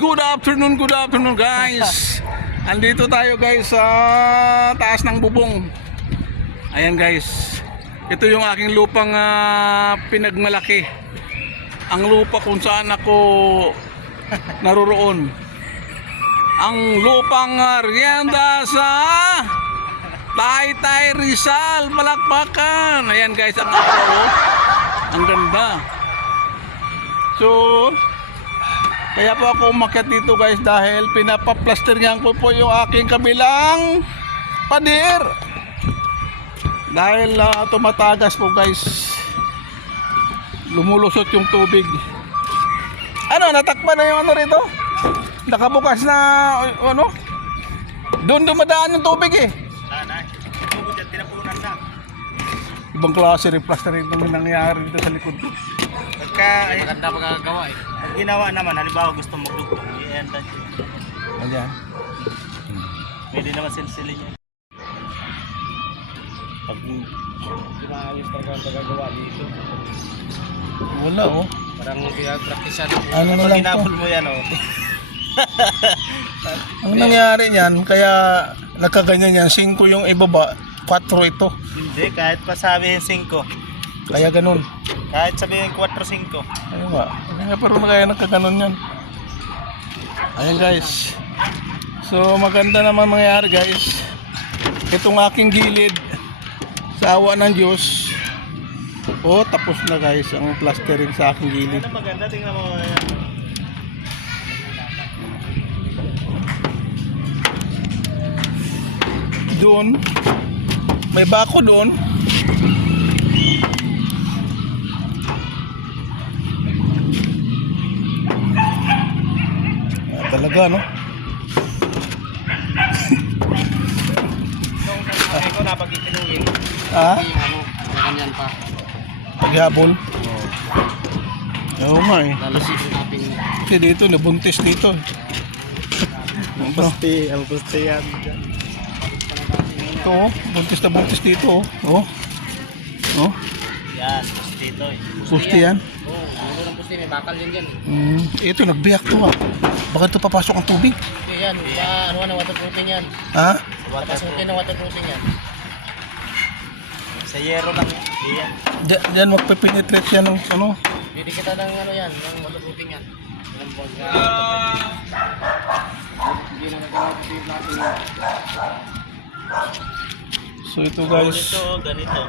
good afternoon guys. Andito tayo guys sa taas ng bubong. Ayan guys. Ito yung aking lupang pinagmalaki. Ang lupa kung saan ako naroroon. Ang lupang Rienda sa Taytay Rizal, Malakbakan. Ayan guys, ang araw. Ang ganda. So, kaya po ako umakyat dito guys dahil pinapaplasteringan ko po yung aking kabilang pader. Dahil tumatagas po guys. Lumulusot yung tubig. Ano, natakpan na yung ano rito? Nakabukas na ano? Doon dumadaan yung tubig eh. Ibang klase rin plastering naman nangyayari dito sa likod ko. Maganda pagkagawa eh. Pag ginawa naman, halimbawa gusto magdugtong, i-end that yun. Ayan. Pwede naman silsilin niya. Pag ginayos talaga ang pagkagawa dito. Wala oh. Parang pinag-practicean. Ano na Pag lang ginapol to? mo yan oh. Ang nangyari niyan, kaya nagkaganyan yan, 5 yung ibaba, 4 ito. Hindi, kahit pa sabihin 5. Kaya ganun. Kahit sabihin 4-5. Ayun nga. Kaya parang kaya nagkaganon yan. Ayan guys. So maganda naman mangyayari guys. Itong aking gilid sa awa ng Diyos. Oh, tapos na guys ang plastering sa aking gilid. Ano maganda, tingnan mo yan. Doon. May bako doon. Talaga no? Sabi ko na pag itinungin. Ha? Ano, ganyan pa. Paghabol? Oo. Oo nga eh. Lalasig yung ating... Kasi dito, nabuntis dito. Ang pusti yan. Ito oh, buntis na buntis dito oh. Oh. Oh, Yan, pusti ito eh. pusti yan. Oo, ano ng pusti, may bakal din dyan eh. Ito, nagbiyak to ah. Bakit ito papasok ang tubig? Hindi yan, ano na waterproofing yan. Ha? Papasukin na waterproofing yan. Sa yero lang yan. Hindi yan. Diyan magpe-penetrate yan ng ano. Hindi kita ng ano yan, ng waterproofing yan. Ilang buwan ka. Hindi na nag-waterproofing natin yan. So ito guys, Ito, ganito.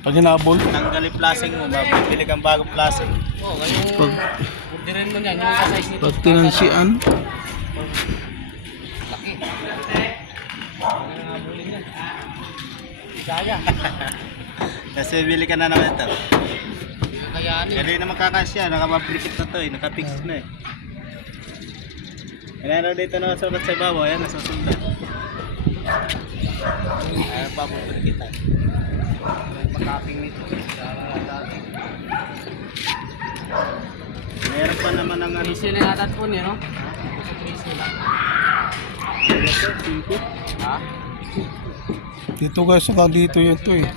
pag hinabol, Tanggalin plasing mo, mapipili kang bagong plasing. Oo, Pag- yung orderin mo yan, yung size nito. pag tinansian, Laki. Kaya. Kasi bili ka na naman ito. Hindi ka kayanin. Hindi na makakasya, nakapaplikit na to eh, nakapix na eh. Kaya dito na sulat sa ibabaw, ayan nasusundan. Ayan pa po kita. Pagkaping nito. Meron pa naman ang ano. Easy lang natin po niya, no? Easy lang. Ha? dito guys, saka dito yun to eh.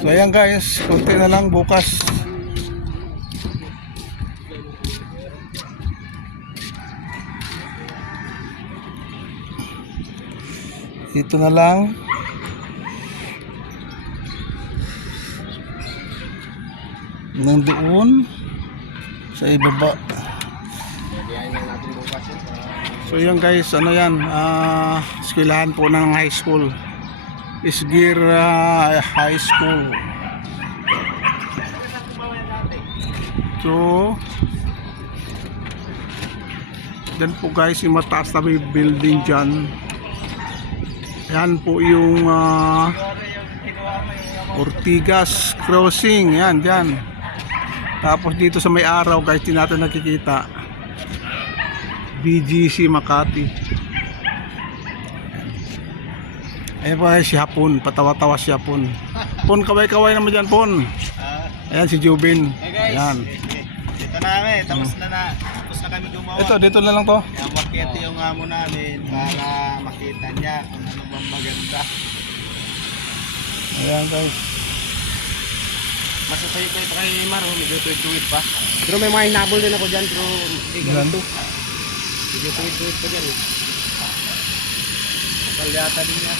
So ayan guys, konti na lang bukas. Ito na lang. Nandoon sa ibaba. So yan guys, ano yan, eskwelahan po ng high school. Isgir High School. So dyan po guys yung mataas na building dyan. Yan po yung Ortigas Crossing. Yan dyan. Tapos dito sa may araw guys, di natin nakikita BGC Makati. Ayan po si Hapon, patawa-tawa si Hapon. Pon, kaway-kaway naman dyan, Pon. Ayan si Jubin. Ayan. Dito namin, tapos na kami gumawa. Ito, dito na lang to. Kaya makita yung amo namin para makita niya kung ano bang maganda. Ayan guys. Masasay kayo pa kay Maro, medyo tuwid-tuwid pa. Pero may mga hinabol din ako dyan, pero hindi ganito. Medyo tuwid-tuwid pa dyan. Kapal yata din niya.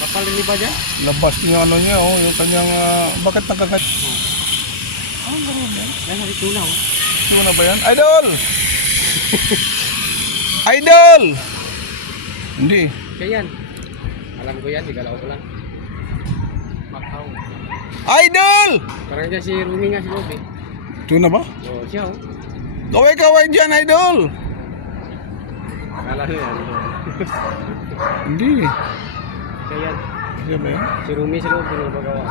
Kapal rin ba dyan? Labas din yung ano niya, oh, yung kanyang, bakit nagkagat? Ah, gano'n yan. Yan, hari tuna oh. Tuna ba yan? Idol! Idol! Hindi. Kaya yan. Alam ko yan, igalaw ko lang. Macau. Idol! Parang dyan si Rumi nga si Roby. Tuna ba? Oo, siya oh. Kaway-kaway dyan, Idol! Kala nyo yan. Hindi. Kaya yan. Hindi ba yan? Si Rumi si Roby nung pagawa.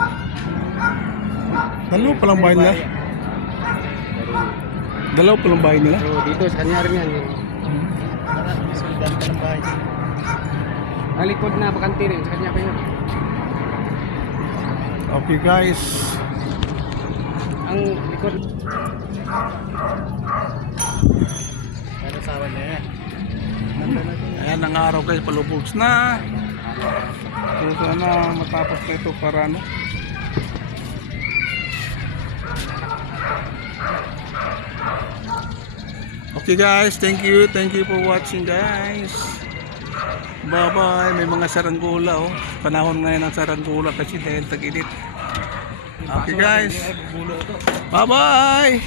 Dalawa palang bahay nila? Dalawa palang bahay nila? So dito sa kanya rin yan. Sudan pa ng bahay. Alikod na bakante rin sa kanya pa yun. Okay guys. Ang likod. Pero sawa niya yan. Ayan ang araw guys, palubugs na. So sana matapos na ito para ano. Okay guys, thank you for watching guys. Bye bye. May mga saranggola oh. Panahon ngayon ng saranggola kasi dahil tag-init. Okay guys. Bye bye.